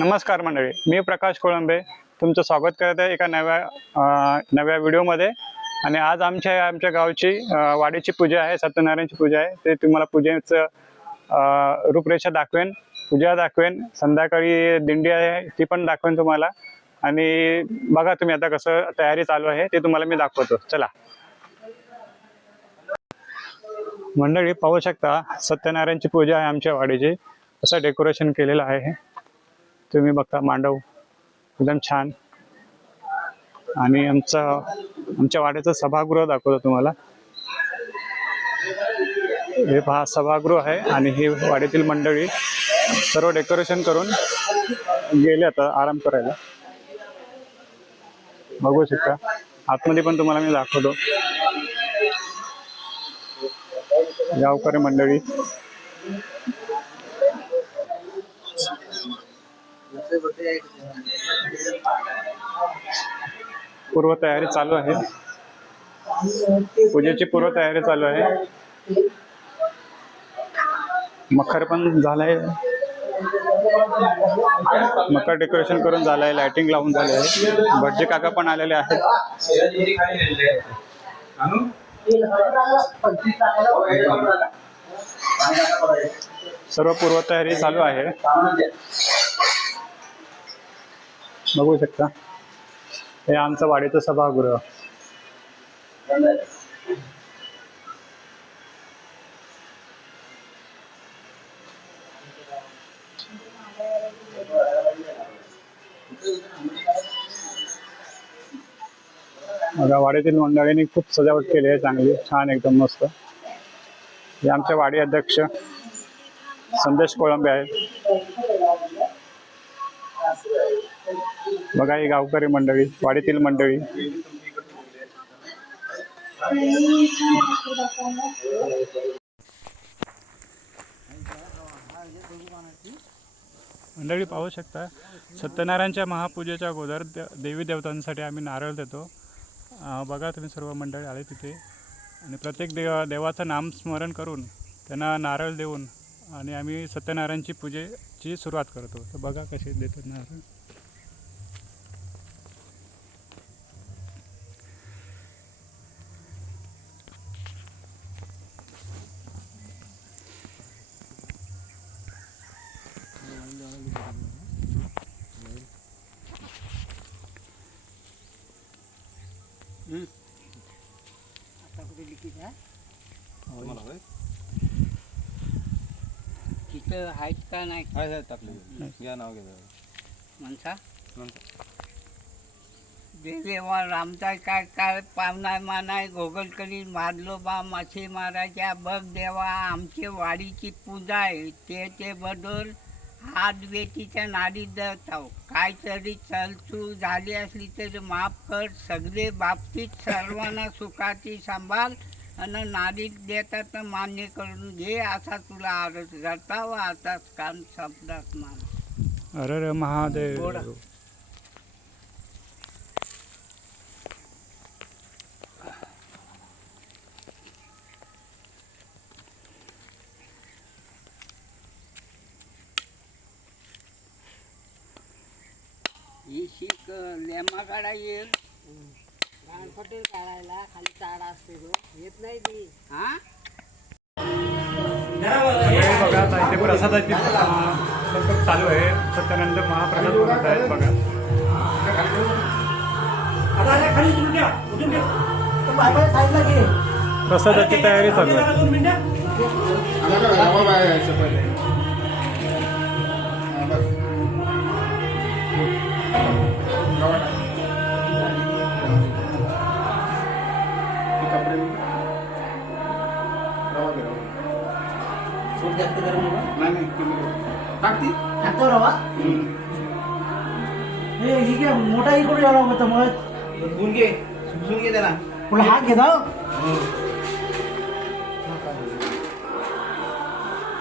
नमस्कार मंडळी, मी प्रकाश कोळंबे तुमचं स्वागत करत आहे एका नव्या व्हिडिओमध्ये. आणि आज आमच्या गावची वाडीची पूजा आहे, सत्यनारायणची पूजा आहे. ते तुम्हाला पूजेचं रूपरेषा दाखवेन, पूजा दाखवेन, संध्याकाळी दिंडी आहे ती पण दाखवेन तुम्हाला. आणि बघा तुम्ही आता कसं तयारी चालू आहे ते तुम्हाला मी दाखवतो. चला मंडळी, पाहू शकता सत्यनारायणची पूजा आहे आमच्या वाडीची. असं डेकोरेशन केलेलं आहे तुम्ही बघता, मांडव एकदम छान. आणि आमच्या वाड्याचं सभागृह दाखवतो तुम्हाला. हे पहा सभागृह आहे आणि ही वाडीतील मंडळी सर्व डेकोरेशन करून गेले आता आराम करायला. बघू शकता, आतमध्ये पण तुम्हाला मी दाखवतो. गावकरी मंडळी पूर्व तयारी चालू आहे, पूजेची पूर्व तयारी चालू आहे. मखर पण झालंय, मकर डेकोरेशन करून झालंय, लाइटिंग लावून झाले आहे. भटजी काका पण आलेले आहेत. सर्व पूर्व तयारी चालू आहे, बघू शकता. हे आमचं वाडीचं सभागृह. बघा, वाडीतील मंडळींनी खूप सजावट केली आहे, चांगली छान एकदम मस्त. हे आमचे वाडी अध्यक्ष संदेश कोळंबे आहेत. बघा ही गावकरी मंडळी, वाडीतील मंडळी. मंडळी पाहू शकता, सत्यनारायणच्या महापूजेच्या अगोदर देवी देवतांसाठी आम्ही नारळ देतो. बघा तुम्ही सर्व मंडळी आले तिथे. आणि प्रत्येक देवाचं नामस्मरण करून त्यांना नारळ देऊन आणि आम्ही सत्यनारायणची पूजेची सुरुवात करतो. तर बघा कसे देतात नारळ. आता कुठे लिखित आहे तिथं आहेत का नाही? घ्या नाव घ्या म्हणता देवा रामचा काय काय पावनाय मानाय गोगल करी मारलो बा मासे मारायच्या बघ देवा आमची वाडीची पूजा आहे ते बदल हात वेटीच्या नाडीत जाताव. काहीतरी चलचूक झाली असली तर माफ कर. सगळे बाबतीत सर्वांना सुखाची सांभाळ आणि नाडीत देतात तर मान्य करून घे असा तुला आरत करता व आताच कान शब्दात मान. अरे महादेव. ही शीक लेमा काढा येईल गाणपटी काढायला खाली चाडा असते तो येत नाही ती. हा बघा आता इथे प्रसादाची चालू आहे. सत्यानंद महाप्रसाद बनत आहेत बघा. प्रसादाची तयारी चालू आहे. मोठा इकडे झाला होता मग घे सुसून घे त्याला. पुढे हात घेता.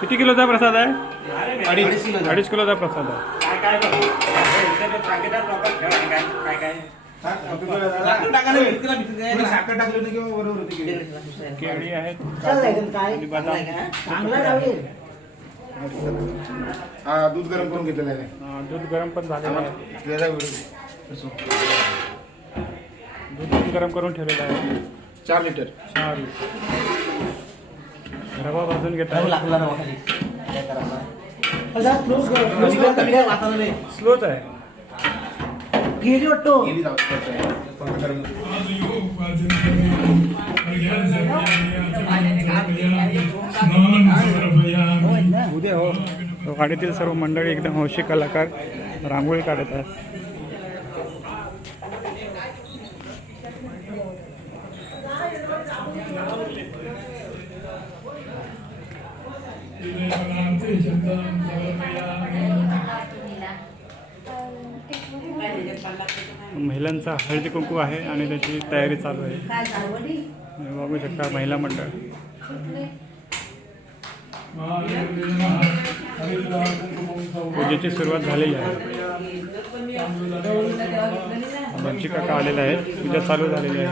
किती किलोचा प्रसाद आहे? 2.5 किलोचा प्रसाद आहे. साखर टाकलं किंवा बरोबर होती. केळी आहेत, चाललंय काय बदाम. चांगला जाऊया. हा दूध गरम करून घेतलेलं आहे दूध गरम पण झालेलं आहे. त्याचा व्हिडिओ दूध गरम करून ठेवलेलं आहे. 4 लिटर. रवा भाजून घेत आहे. स्लोच आहे. गेली जाऊ वाडीतील सर्व मंडळी एकदम हौशी कलाकार रांगोळी काढत आहेत. महिलांचा हळदी कुंकू आहे आणि त्याची तयारी चालू आहे. बघू शकता महिला मंडळ. पूजेची सुरुवात झालेली आहे. बंची काका आलेले आहेत. पूजा चालू झालेली आहे.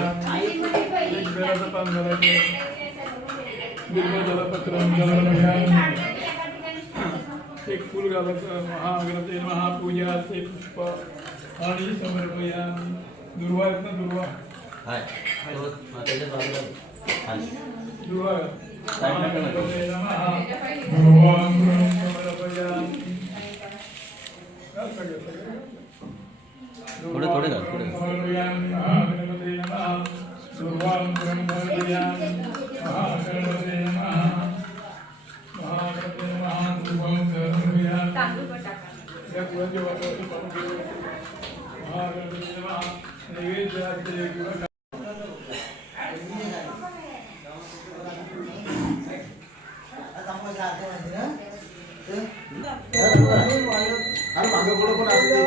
एक फूल घालत महागणपती महापूजाचे पुष्प आणि समर्पयामी. दुर्वा आहेत ना दुर्वा दुर्वा महागणपती नमः दुर्वां समर्पयामी. थोडे थोडे घाल, थोडे घाल. समर्पयामी महागणपती नमः दुर्वां समर्पयामी महागणपती नमः महागणपती नमः दुर्वां समर्पयामी. या फुलांची वातावरण पाहून घेऊ. महागणपती नमः नैवेद्याचे किंवा अरे मागं पुढं पण असते.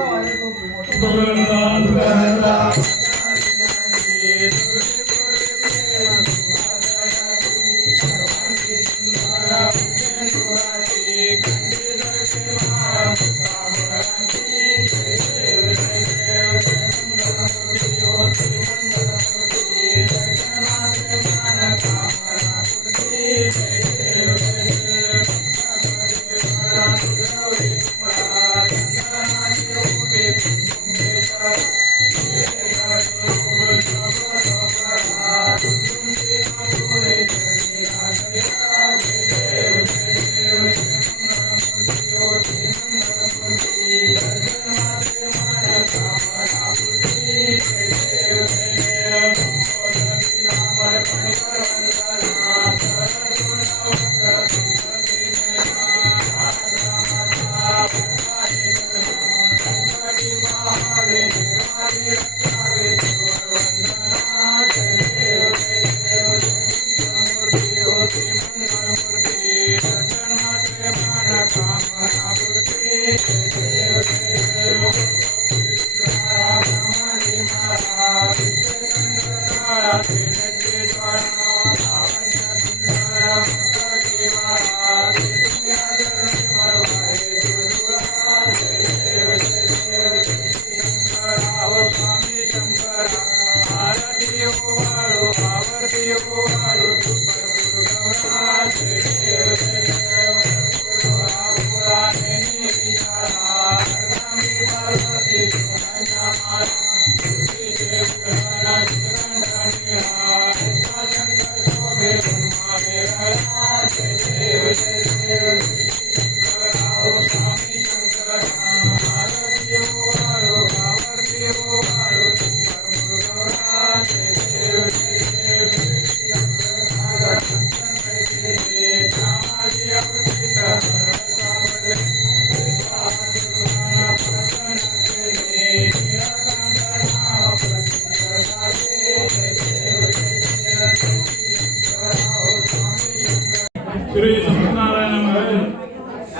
श्री सत्यनारायण महाराज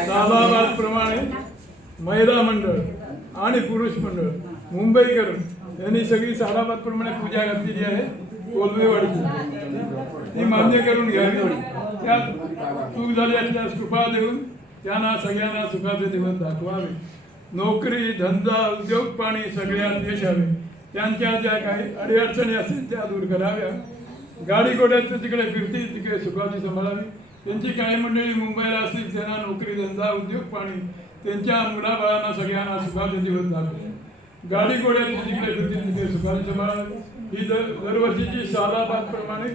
सालाबाद प्रमाणे महिला मंडळ आणि पुरुष मंडळ मुंबईकर यांनी सगळी सालाबाद प्रमाणे पूजा घातलेली आहे कोलवेवाडीची. ती मान्य करून घ्यावी. त्यात चूक झाली असल्यास कृपा देऊन त्यांना सगळ्यांना सुखाचे दिवस दाखवावे. नोकरी धंदा उद्योग पाणी सगळ्यात यश यावे. त्यांच्या ज्या काही अडीअडचणी असतील त्या दूर कराव्या. गाडी घोड्याचं तिकडे फिरतील तिकडे सुखाची सांभाळावी. त्यांची काही मंडळी मुंबईला असतील, त्यांना नोकरी धंदा उद्योग पाणी त्यांच्या मुलाबाळांना सगळ्यांना सुखाचे दिवस झाले. गाडी घोड्यात जिकडे फिरतील तिथे सुखाचे बाळ. ही दरवर्षीची सालाबादप्रमाणे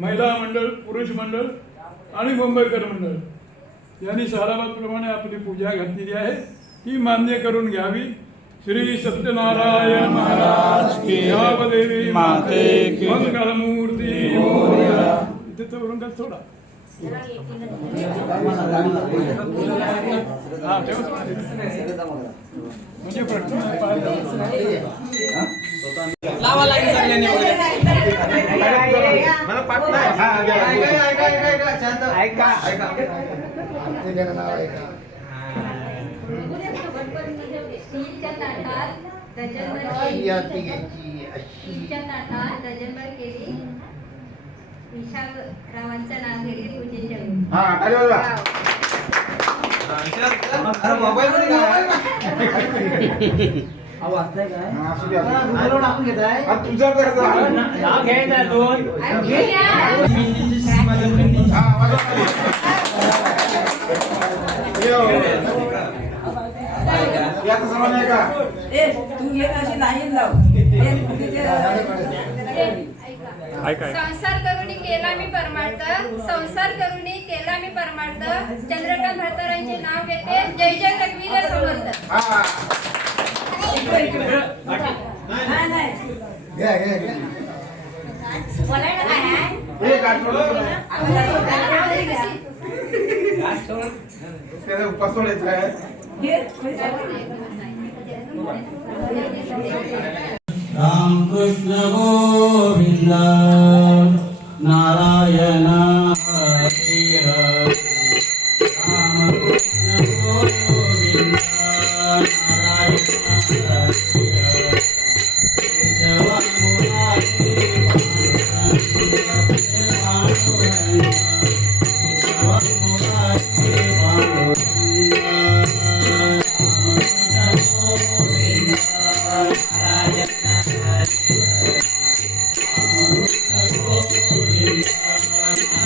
महिला मंडळ, पुरुष मंडळ आणि मुंबईकर मंडळ यांनी सालाबादप्रमाणे आपली पूजा घातलेली आहे, ती मान्य करून घ्यावी. श्री सत्यनारायण महाराज की देवी माते की मंगलमूर्ती मोरया. इथे तर का थोडा हा ठेवा म्हणजे लावा लाईन सगळ्यांनी मला पाठ नाही. ऐका ऐका स्टीलच्या ताटात डझनभर केली. विशालरावांचं नाव घेतले पूजेच्या वेळी. संसार करुणी केला मी परमार्थ, संसार करुणी केला मी परमार्थ. चंद्रकांत भरतरांचे नाव घेते. जय जय रघुवीर समर्थ. बोलायला काय आहे? उपासोड येत आहे. राम कृष्ण गोविंद नारायण हरी हरी. राम कृष्ण गोविंद नारायण हरी हरी. केशव मुरारी पांडुरंग पांडुरंग. केशव मुरारी पांडुरंग. Govinda,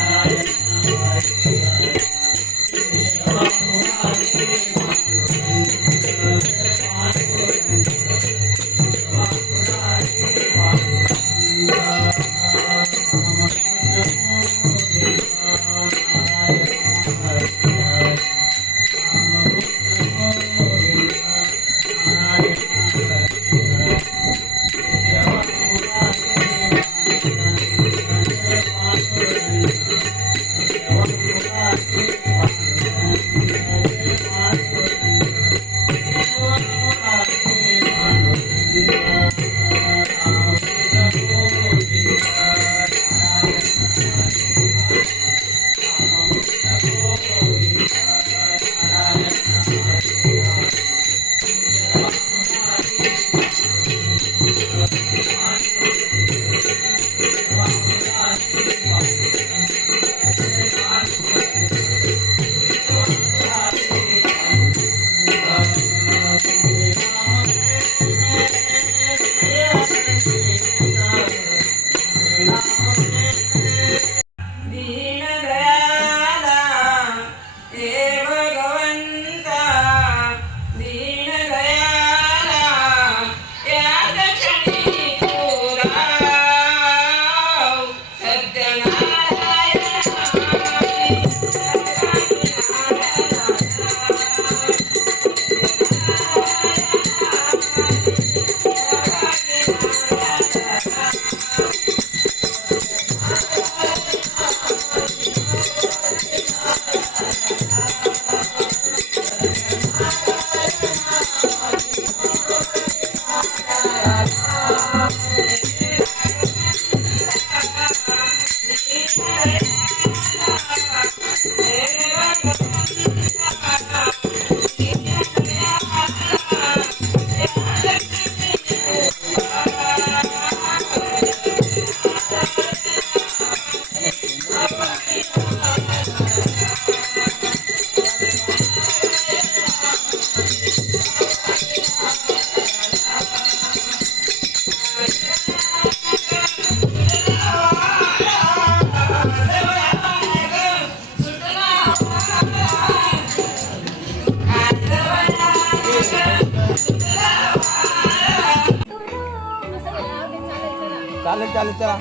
चालेल चालेल चला.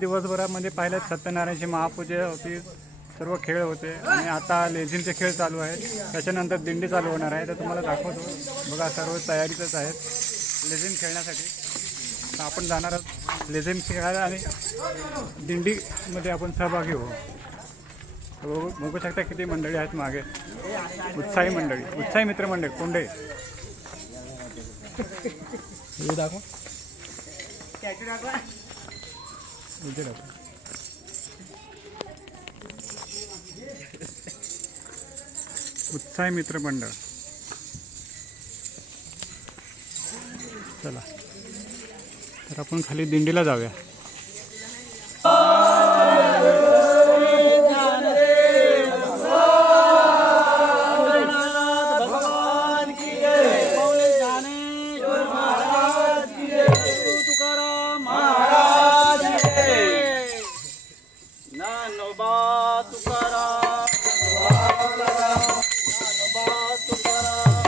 दिवसभरामध्ये पाहिलं सत्यनारायणची महापूजा होती, सर्व खेळ होते आणि आता लेझिमचे खेळ चालू आहेत. त्याच्यानंतर दिंडी चालू होणार आहे. तर तुम्हाला दाखवतो बघा, सर्व तयारीतच आहेत लेझिम खेळण्यासाठी. तर आपण जाणार आहोत लेझिम खेळायला आणि दिंडीमध्ये आपण सहभागी होऊ. बघू शकता किती मंडळी आहेत मागे, उत्साही मंडळी, उत्साही मित्रमंडळ कोंडे. दाखव. उत्साही मित्रमंडळ. चला तर आपण खाली दिंडीला जाऊया. भगवान की जय. मौली ज्ञानेश्वर महाराज की जय. तुकाराम महाराज की जय. ज्ञानोबा तुकाराम, ज्ञानोबा तुकाराम,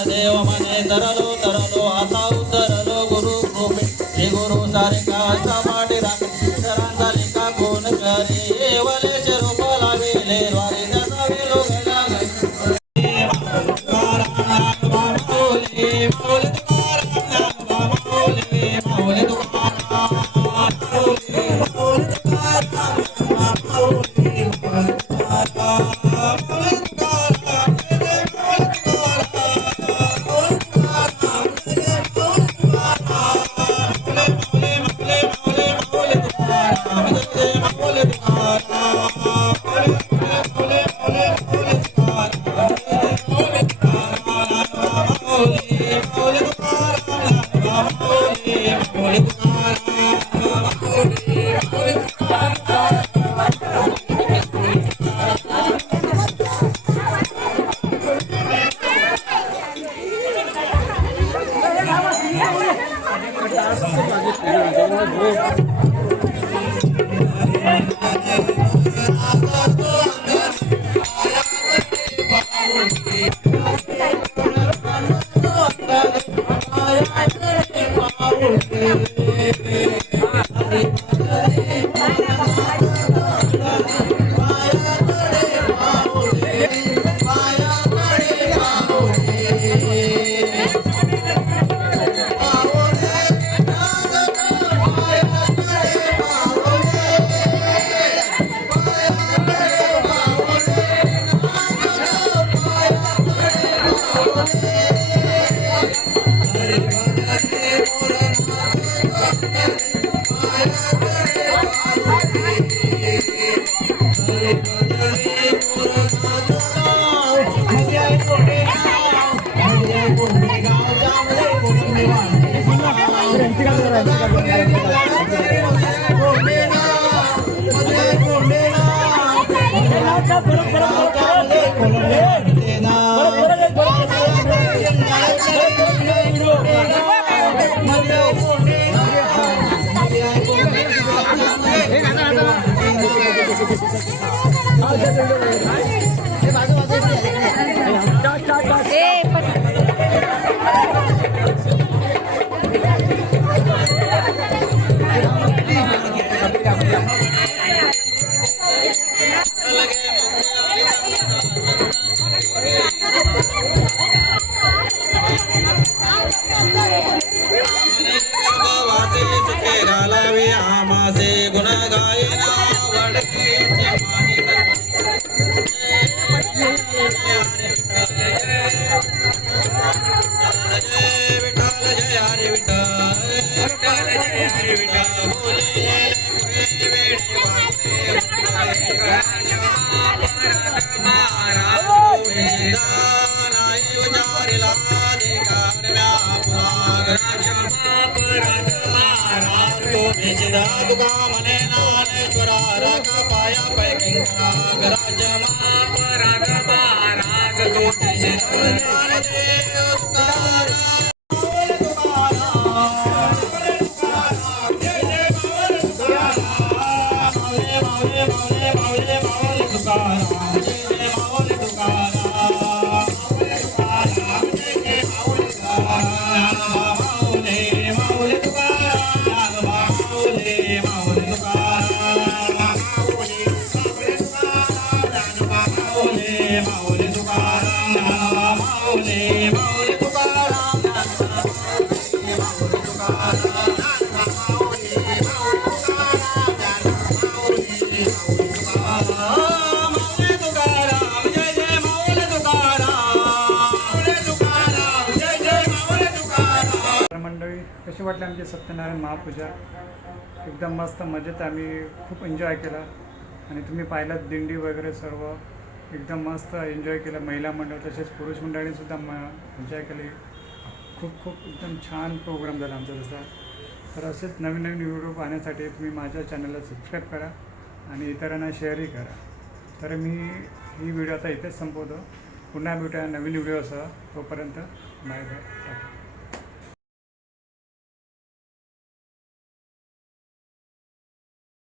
ज्ञानदेव मने तरलो तरलो आता उतरलो गुरु कृपे श्री गुरु सारिका सपाटी रांचा लेखा कोण करी वलेच रूप लाविले द्वारे त्याचा वेलो गला Hare तुका मने ज्ञानेश्वरा रागा पाया पैकिंकरा राज्य महाराज महाराज तो ज्ञानदेव मंडळी, कशी वाटली आमची सत्यनारायण महापूजा? एकदम मस्त मजेत आम्ही खूप एन्जॉय केला आणि तुम्ही पाहिलात दिंडी वगैरे सर्व एकदम मस्त एन्जॉय केलं. महिला मंडळ तसेच पुरुष मंडळींसुद्धा एन्जॉय केली. खूप खूप एकदम छान प्रोग्राम झाला आमचा तसा. तर असेच नवीन नवीन व्हिडिओ पाहण्यासाठी तुम्ही माझ्या चॅनलला सबस्क्राईब करा आणि इतरांना शेअरही करा. तर मी ही व्हिडिओ आता इथेच संपवतो. पुन्हा भेटूया नवीन व्हिडिओसह. तोपर्यंत बाय बाय.